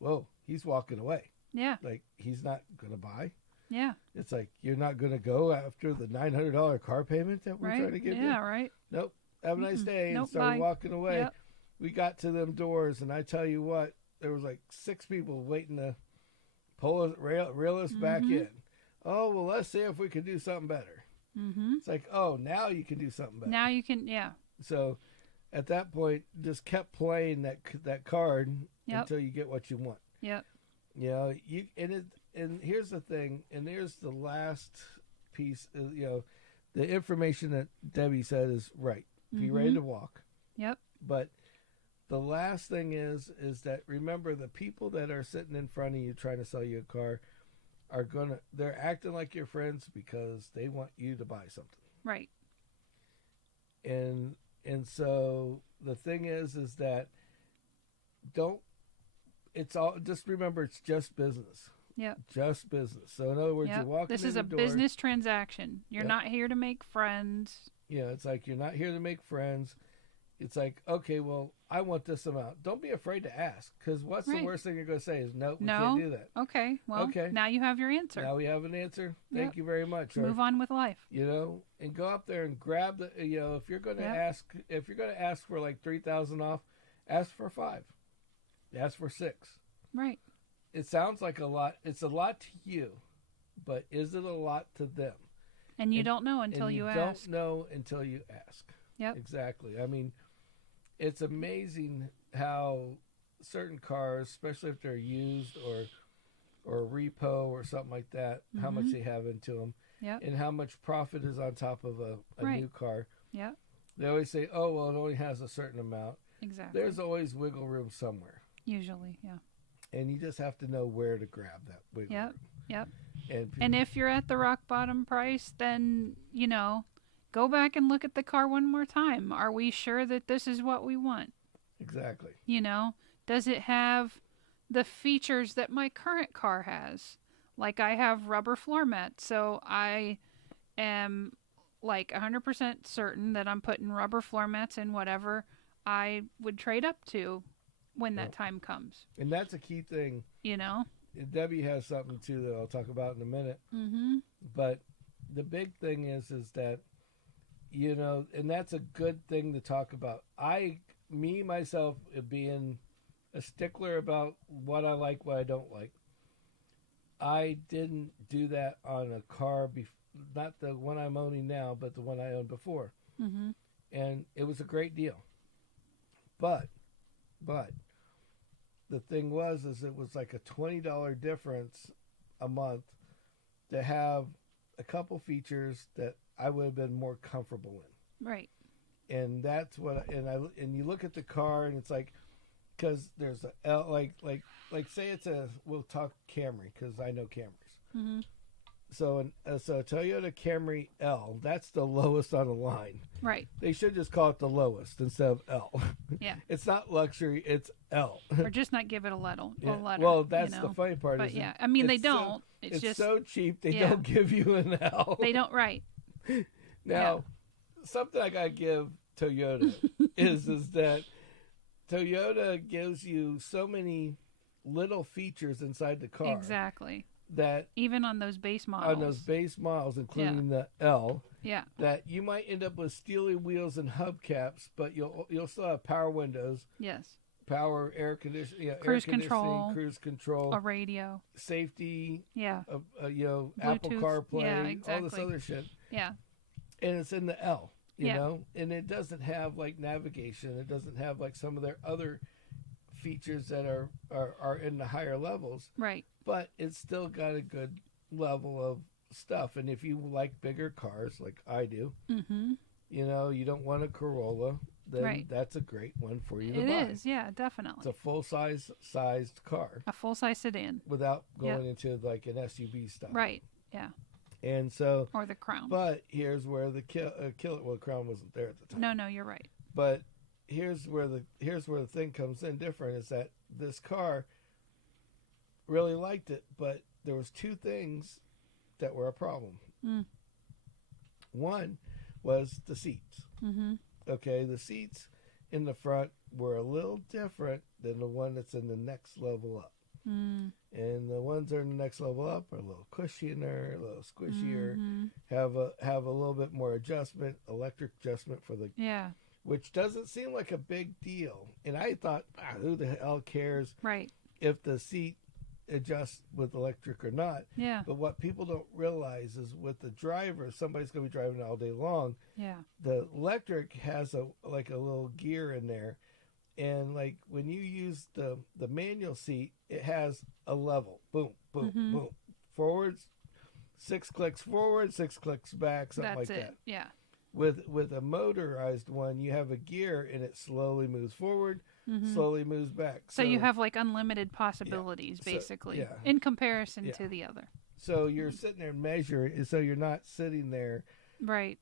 whoa, he's walking away. Yeah. Like, he's not going to buy. Yeah. It's like, you're not going to go after the $900 car payment that we're Right. trying to give you? Yeah. Right. Nope. Have a nice day. And Nope, started bye. walking away. Yep. We got to them doors, and I tell you what, there was like 6 people waiting to pull us, reel us back Mhm. in. Oh, well, let's see if we can do something better. Mm-hmm. It's like, oh, now you can do something better. Now you can. Yeah. So at that point, just kept playing that card Yep. until you get what you want. Yep. And here's the thing, and here's the last piece. The information that Debbie said is right. Be ready Mhm. to walk. Yep. But the last thing is that remember, the people that are sitting in front of you trying to sell you a car they're acting like your friends because they want you to buy something. Right. And so the thing is that just remember, it's just business. Yep. Just business. So in other words, Yep. you're walking This in is the a door. business transaction. You're Yep. not here to make friends. It's like, you're not here to make friends. It's like, okay, well, I want this amount. Don't be afraid to ask, because what's the Right. worst thing you're going to say is, nope, we No. can't do that. Okay. Well, Okay. now you have your answer. Now we have an answer. Thank Yep. you very much. Move on with life. And go up there and grab if you're going to Yep. ask for like 3,000 off, ask for 5. Ask for 6. Right. It sounds like a lot. It's a lot to you, but is it a lot to them? And you don't know until and you don't ask. know until you ask. Yep. Exactly. I mean, it's amazing how certain cars, especially if they're used or repo or something like that, how much Mhm. they have into them, Yep. and how much profit is on top of a Right. new car. Yep. They always say, oh, well, it only has a certain amount. Exactly. There's always wiggle room somewhere. Usually, yeah. And you just have to know where to grab that wiggle Yep. room. Yep. And And if you're at the rock bottom price, then, go back and look at the car one more time. Are we sure that this is what we want? exactly. Does it have the features that my current car has? Like, I have rubber floor mats, so I am like 100% certain that I'm putting rubber floor mats in whatever I would trade up to when that Yep. time comes. And that's a key thing. And Debbie has something too that I'll talk about in a minute. Mm-hmm. But the big thing is that, and that's a good thing to talk about. Myself, being a stickler about what I like, what I don't like. I didn't do that on a car, not the one I'm owning now, but the one I owned before. Mm-hmm. And it was a great deal. But the thing was it was like a $20 difference a month to have a couple features that I would have been more comfortable in. Right. And that's what and you look at the car and it's like, because there's a L, like say we'll talk Camry, because I know Camrys. Mm-hmm. So a Toyota Camry L, that's the lowest on the line. Right. They should just call it the lowest instead of L. Yeah. It's not luxury, it's L. Or just not give it a letter. Yeah. A letter Well, that's the funny part. But is yeah, I mean, they it's so- don't. It's just so cheap they yeah. don't give you an L. they don't. Right. Now, something I gotta give Toyota is that Toyota gives you so many little features inside the car. Exactly. That even on those base models. on those base models, including the L, Yeah. that you might end up with steely wheels and hubcaps, but you'll still have power windows, Yes. power air conditioning, Cruise control. cruise control, A radio. safety, Yeah. Apple Bluetooth. CarPlay, Yeah, all this exactly. other shit, Yeah. and it's in the L, Yeah. and it doesn't have like navigation. It doesn't have like some of their other features that are in the higher levels, Right. but it's still got a good level of stuff. And if you like bigger cars like I do, Mm-hmm. you don't want a Corolla, then Right. that's a great one for you to It buy. is, yeah, definitely. It's a sized car A full-size sedan. without going Yep. into like an SUV style. Right. Yeah. And so, Or the Crown. but here's where the well, the Crown wasn't there at the time. No, you're right. But here's where the thing comes in different is that this car really liked it, but there was two things that were a problem. Mm. One was the seats. Mm-hmm. Okay, the seats in the front were a little different than the one that's in the next level up. Mm. And the ones that are in the next level up are a little cushier, a little squishier, Mm-hmm. have a little bit more electric adjustment for the, Yeah. which doesn't seem like a big deal. And I thought, who the hell cares Right. if the seat adjusts with electric or not? Yeah. But what people don't realize is with the driver, somebody's going to be driving all day long. Yeah. The electric has a little gear in there, and like when you use the manual seat, it has a level. Boom, boom, Mhm. boom. Forwards, 6 clicks forward, 6 clicks back, something That's like it. that. Yeah. With a motorized one, you have a gear and it slowly moves forward, Mm-hmm. slowly moves back. So you have like unlimited possibilities, So, basically, yeah. in comparison Yeah. to the other. So you're sitting there measuring, so you're not sitting there, Right.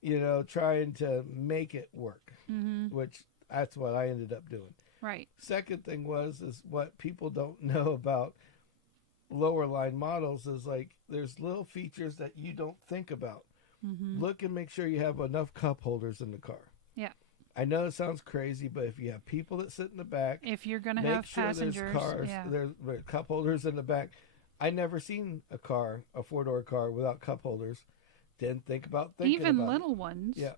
trying to make it work, Mm-hmm. which that's what I ended up doing. Right. Second thing is what people don't know about lower line models is like there's little features that you don't think about. Mm-hmm. Look and make sure you have enough cup holders in the car. Yeah. I know it sounds crazy, but if you have people that sit in the back, If you're gonna make have sure passengers, there's cup holders in the back. I never seen a 4-door car without cup holders. Didn't think about thinking even about little it. ones. Yeah.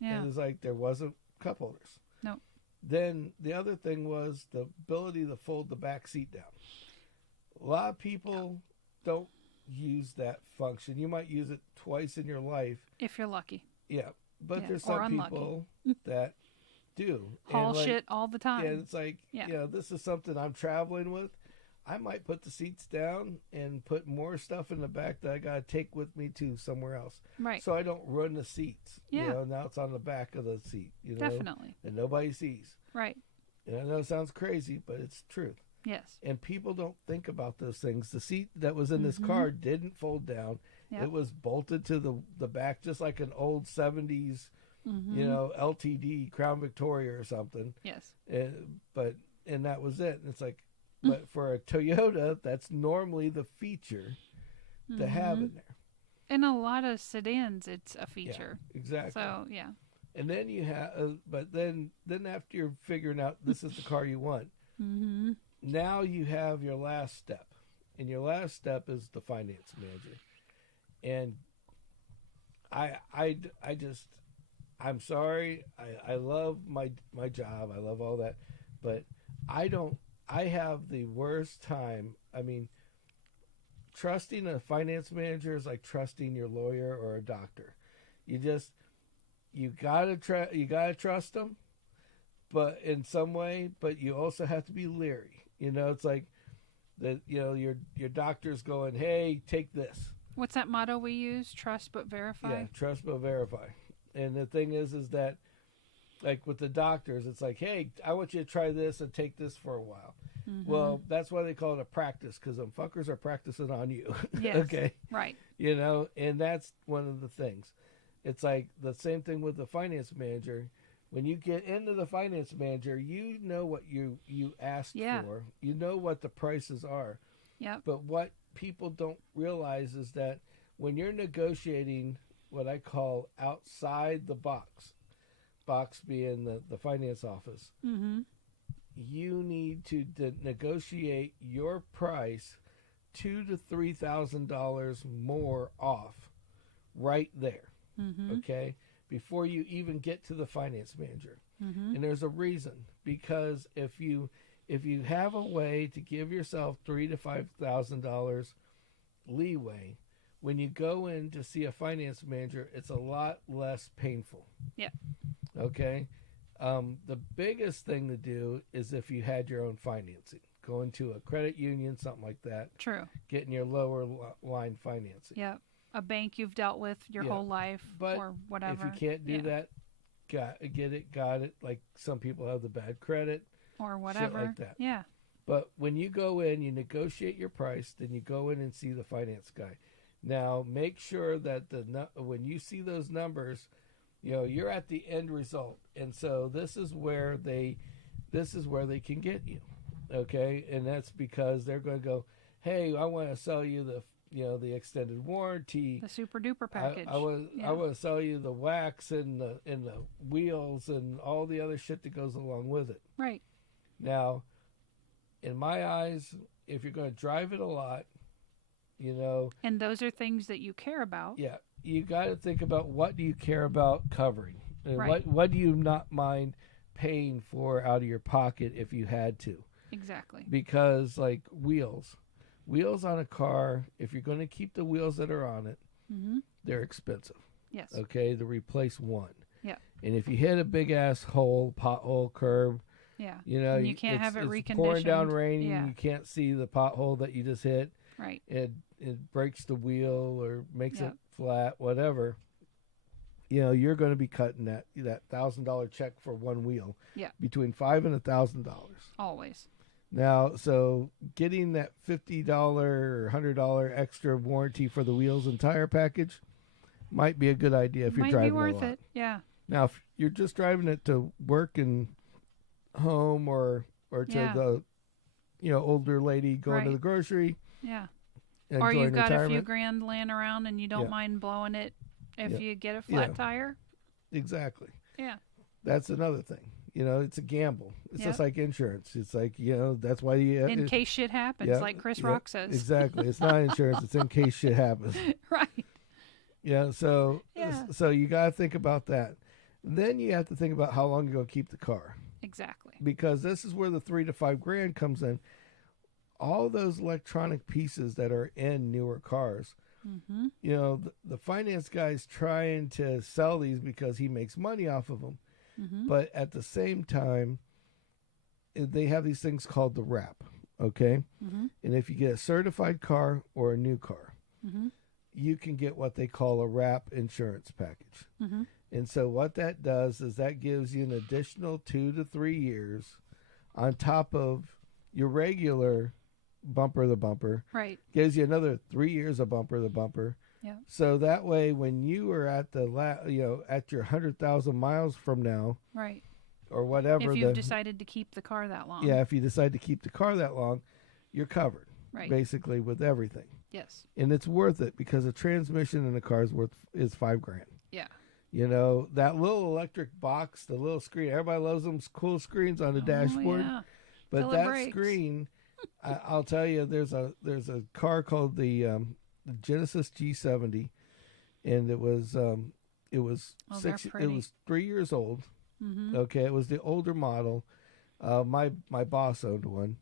Yeah. It was like there wasn't cup holders. No. Then the other thing was the ability to fold the back seat down. A lot of people don't use that function. You might use it twice in your life. If you're lucky. Yeah. But Yeah, there's or some unlucky. people that do. Haul And, like, shit all the time. Yeah, it's like, Yeah. this is something I'm traveling with. I might put the seats down and put more stuff in the back that I got to take with me to somewhere else. Right. So I don't ruin the seats. Yeah. Now it's on the back of the seat, Definitely. and nobody sees. Right. And I know it sounds crazy, but it's truth. Yes. And people don't think about those things. The seat that was in this Mhm. car didn't fold down. Yep. It was bolted to the back just like an old 70s, Mm-hmm. LTD Crown Victoria or something. Yes. And that was it. And it's like, but for a Toyota, that's normally the feature to have in there. In a lot of sedans, it's a feature. Yeah, exactly. So yeah. And then you have, but then after you're figuring out this is the car you want, Mm-hmm. now you have your last step, and your last step is the finance manager. And I'm sorry. I love my job. I love all that, but I have the worst time. I mean, trusting a finance manager is like trusting your lawyer or a doctor. You gotta trust them, but in some way. But you also have to be leery. It's like that. Your doctor's going, "Hey, take this." What's that motto we use? Trust but verify. Yeah, trust but verify. And the thing is that, like with the doctors, it's like, hey, I want you to try this and take this for a while. Mm-hmm. Well, that's why they call it a practice, because them fuckers are practicing on you. Yes. Okay. Right. And that's one of the things. It's like the same thing with the finance manager. When you get into the finance manager, you know what you asked for. You know what the prices are. Yep. But what people don't realize is that when you're negotiating what I call outside the box being the finance office, Mm-hmm. you need to negotiate your price $2,000 to $3,000 more off right there, Mm-hmm. okay, before you even get to the finance manager. Mm-hmm. And there's a reason, because if you have a way to give yourself $3,000 to $5,000 leeway, when you go in to see a finance manager, it's a lot less painful. Yeah. Okay. The biggest thing to do is if you had your own financing, going to a credit union, something like that. True. Getting your lower line financing. Yep. A bank you've dealt with your whole life, but or whatever. If you can't do that, got it. Like some people have the bad credit or whatever, shit like that. Yeah. But when you go in, you negotiate your price, then you go in and see the finance guy. Now, make sure that when you see those numbers, you're at the end result, and so this is where they can get you, okay? And that's because they're going to go, hey, I want to sell you the extended warranty, the super duper package. I want to sell you the wax and the wheels and all the other shit that goes along with it. Right. Now, in my eyes, if you're going to drive it a lot, and those are things that you care about. Yeah, you got to think about what do you care about covering, and right. what do you not mind paying for out of your pocket if you had to. Exactly. Because like wheels on a car, if you're going to keep the wheels that are on it, they're expensive. Yes. Okay, to replace one. Yeah. And if you hit a big ass pothole, curb. Yeah. And you can't have it reconditioned. It's pouring down rain, yeah. You can't see the pothole that you just hit. Right. It breaks the wheel or makes it flat, whatever. You're going to be cutting that $1,000 check for one wheel. Yeah. Between $500 and $1,000. Always. Now, so getting that $50 or $100 extra warranty for the wheels and tire package might be a good idea if you're driving a lot. Might be worth it. Yeah. Now, if you're just driving it to work and home or to the older lady going to the grocery. Yeah. Or you've got retirement. a few grand laying around and you don't mind blowing it if you get a flat tire. Exactly. Yeah. That's another thing. It's a gamble. It's just like insurance. It's like, that's why you... in case shit happens, like Chris Rock says. Exactly. It's not insurance. It's in case shit happens. Right. Yeah, so you got to think about that. Then you have to think about how long you're going to keep the car. Exactly. Because this is where the $3,000 to $5,000 comes in. All those electronic pieces that are in newer cars, the finance guy's trying to sell these because he makes money off of them. But at the same time, they have these things called the wrap, okay? And if you get a certified car or a new car, you can get what they call a wrap insurance package. And so what that does is that gives you an additional 2 to 3 years on top of your regular bumper to bumper. Right. Gives you another 3 years of bumper to bumper. Yeah. So that way, when you are at at your 100,000 miles from now, right, or whatever, if you've decided to keep the car that long. Yeah, if you decide to keep the car that long, you're covered. Right. Basically, with everything. Yes. And it's worth it because a transmission in a car is $5,000. Yeah. That little electric box, the little screen. Everybody loves them cool screens on the dashboard. Yeah. But that screen, I'll tell you, there's a car called the Genesis G70, and it was 3 years old. Okay, it was the older model. My boss owned one,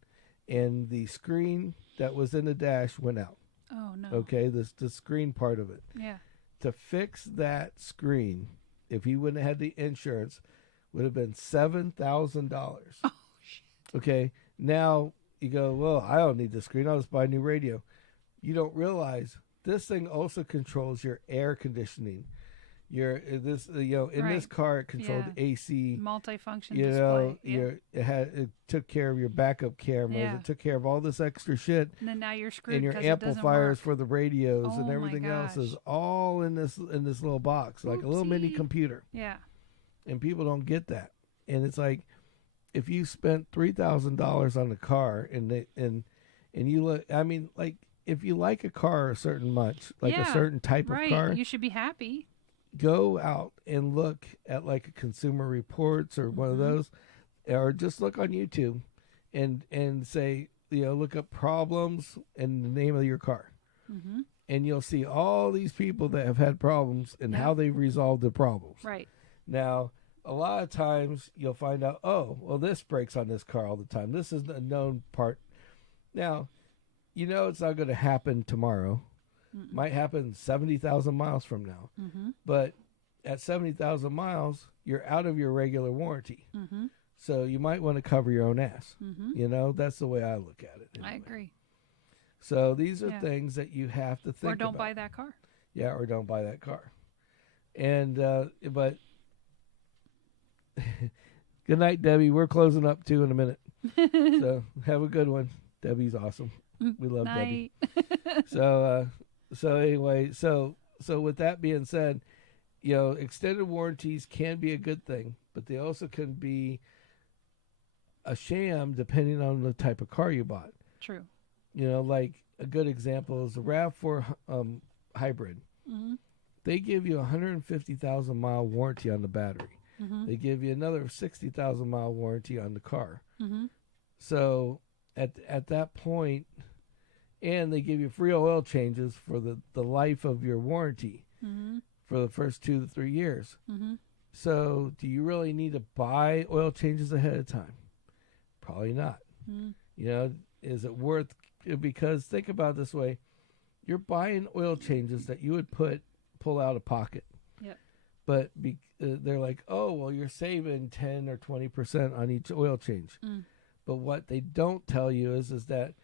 and the screen that was in the dash went out. Oh no. Okay, the screen part of it. Yeah. To fix that screen, if he wouldn't have had the insurance, would have been $7,000. Oh shit. Okay, now you go, well, I don't need the screen. I'll just buy a new radio. You don't realize this thing also controls your air conditioning. This car it controlled AC, multifunction display. It took care of your backup cameras. Yeah. It took care of all this extra shit. And then now you're screwed. And your amplifiers for the radios and everything else gosh. is all in this little box, like a little mini computer. Yeah. And people don't get that. And it's like, if you spent $3,000 on the car and you look, I mean, like if you like a car a certain much, like a certain type of car, you should be happy. Go out and look at like a Consumer Reports or one of those, or just look on YouTube and say, look up problems and the name of your car. And you'll see all these people that have had problems and how they've resolved the problems. Right. Now, a lot of times you'll find out, oh, well, this breaks on this car all the time. This is a known part. Now, it's not going to happen tomorrow. Might happen 70,000 miles from now. But at 70,000 miles, you're out of your regular warranty. Mm-hmm. So you might want to cover your own ass. Mm-hmm. That's the way I look at it. Anyway. I agree. So these are things that you have to think about. Or don't buy that car. Yeah, or don't buy that car. And, but, good night, Debbie. We're closing up too in a minute. So have a good one. Debbie's awesome. We love Night. Debbie. So anyway, so with that being said, extended warranties can be a good thing, but they also can be a sham depending on the type of car you bought. True. Like a good example is the RAV4 hybrid. Mm-hmm. They give you a 150,000 mile warranty on the battery. Mm-hmm. They give you another 60,000 mile warranty on the car. Mm-hmm. So at that point, and they give you free oil changes for the life of your warranty for the first 2 to 3 years. Mm-hmm. So do you really need to buy oil changes ahead of time? Probably not. Mm-hmm. Is it worth? Because think about it this way: you're buying oil changes that you would pull out of pocket. Yep. But they're like, oh, well, you're saving 10 or 20% on each oil change. Mm. But what they don't tell you is that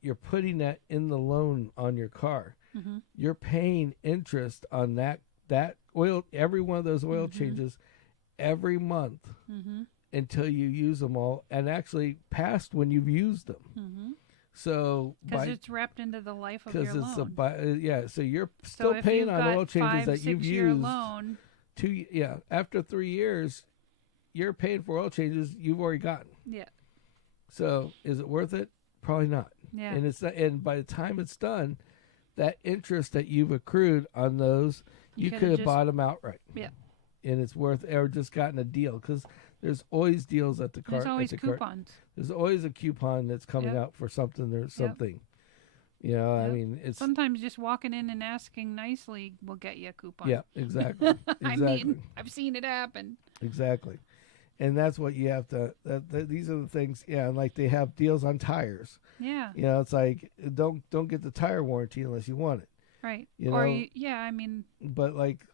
you're putting that in the loan on your car. Mm-hmm. You're paying interest on that oil, every one of those oil changes every month until you use them all, and actually past when you've used them. Mm-hmm. So because it's wrapped into the life of your loan. So you're still paying on oil changes that you've used. Loan, after 3 years, you're paying for oil changes you've already gotten. Yeah. So is it worth it? Probably not. Yeah. And it's not, and by the time it's done, that interest that you've accrued on those, you could have bought them outright. Yeah. And it's worth, or just gotten a deal, because there's always deals at the car. There's always coupons. There's always a coupon that's coming out for something or something. I mean, it's sometimes just walking in and asking nicely will get you a coupon. Yeah, exactly. I mean, I've seen it happen. Exactly. And that's what you have to. These are the things. Yeah, and like they have deals on tires. Yeah. It's like don't get the tire warranty unless you want it. Right. I mean. But like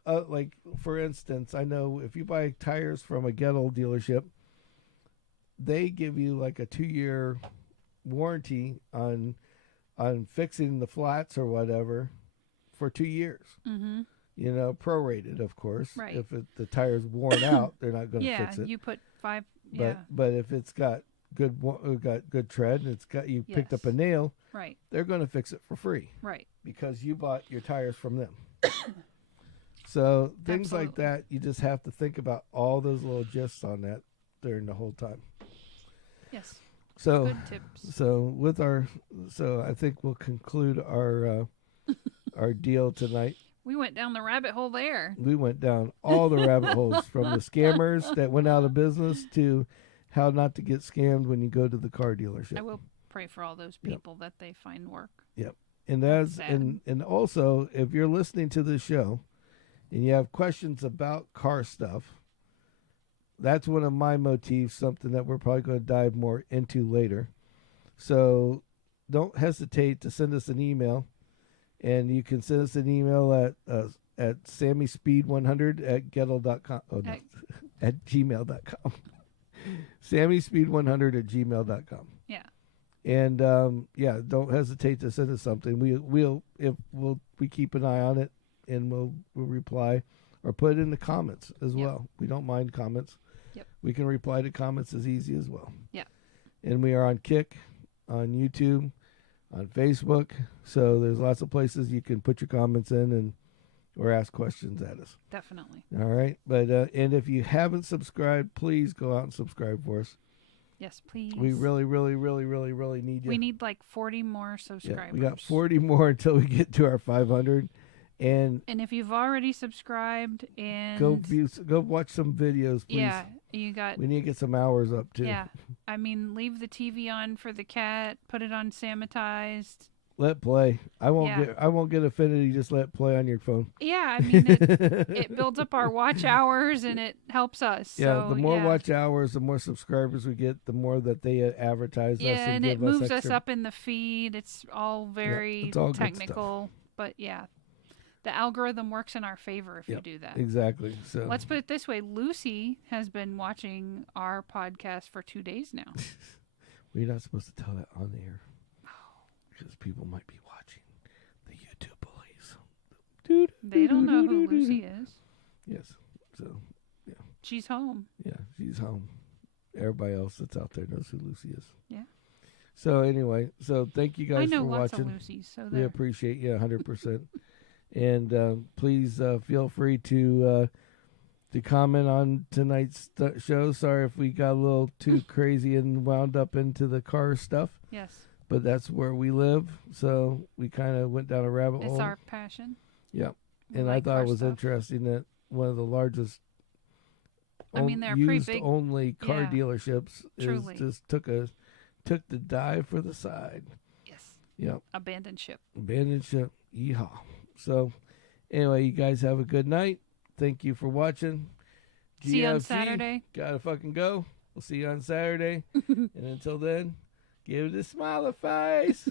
for instance, I know if you buy tires from a ghetto dealership, they give you like a 2-year warranty on fixing the flats or whatever for 2 years. Mm-hmm. Prorated, of course. Right. If the tire's worn out, they're not going to fix it. Yeah, you put 5. But if it's got good tread and it's got picked up a nail, right, they're going to fix it for free. Right. Because you bought your tires from them. So things like that, you just have to think about all those little gists on that during the whole time. Yes. So good tips. So I think we'll conclude our our deal tonight. We went down the rabbit hole there. We went down all the rabbit holes, from the scammers that went out of business to how not to get scammed when you go to the car dealership. I will pray for all those people that they find work. Yep. And and also, if you're listening to this show and you have questions about car stuff, that's one of my motifs, something that we're probably going to dive more into later. So don't hesitate to send us an email. And you can send us an email at sammyspeed100 at gmail.com. sammyspeed100 at gmail.com. Yeah. And don't hesitate to send us something. We keep an eye on it, and we'll reply, or put it in the comments as well. We don't mind comments. Yep. We can reply to comments as easy as well. Yeah. And we are on Kick, on YouTube, on Facebook, so there's lots of places you can put your comments in or ask questions at us. Definitely. All right, but and if you haven't subscribed, please go out and subscribe for us. Yes, please. We really, really, really, really, really need you. We need like 40 more subscribers. Yeah, we got 40 more until we get to our 500. And if you've already subscribed and go watch some videos, please. Yeah, we need to get some hours up too. Yeah, I mean, leave the TV on for the cat. Put it on Sammitized. Let play. I won't get offended. You just let play on your phone. Yeah, I mean, it builds up our watch hours and it helps us. Yeah, so, the more watch hours, the more subscribers we get, the more that they advertise us. Yeah, and it give moves us up in the feed. It's all very it's all technical, but yeah. The algorithm works in our favor if you Yep, do that. exactly. So Let's put it this way. Lucy has been watching our podcast for 2 days now. we're not supposed to tell that on the air because people might be watching the YouTube bullies. They don't know who Lucy is. Yes. So She's home. yeah, she's home. Everybody else that's out there knows who Lucy is. Yeah. So anyway, so thank you guys I know for lots watching. of Lucy's, so We there. appreciate you 100%. And please feel free to comment on tonight's show. Sorry if we got a little too crazy and wound up into the car stuff, Yes. but that's where we live. So we kind of went down a rabbit hole. It's our passion. Yeah. We And like I thought car it was stuff. interesting that one of the largest I mean, they're pretty used big. only car Yeah. dealerships Truly. is just took the dive for the side. Yes. Yep. Abandoned ship. Abandoned ship. Yeehaw. So anyway, you guys have a good night. Thank you for watching. See you on GFG, Saturday. Gotta fucking go. We'll see you on Saturday. And until then, give it a smiley face.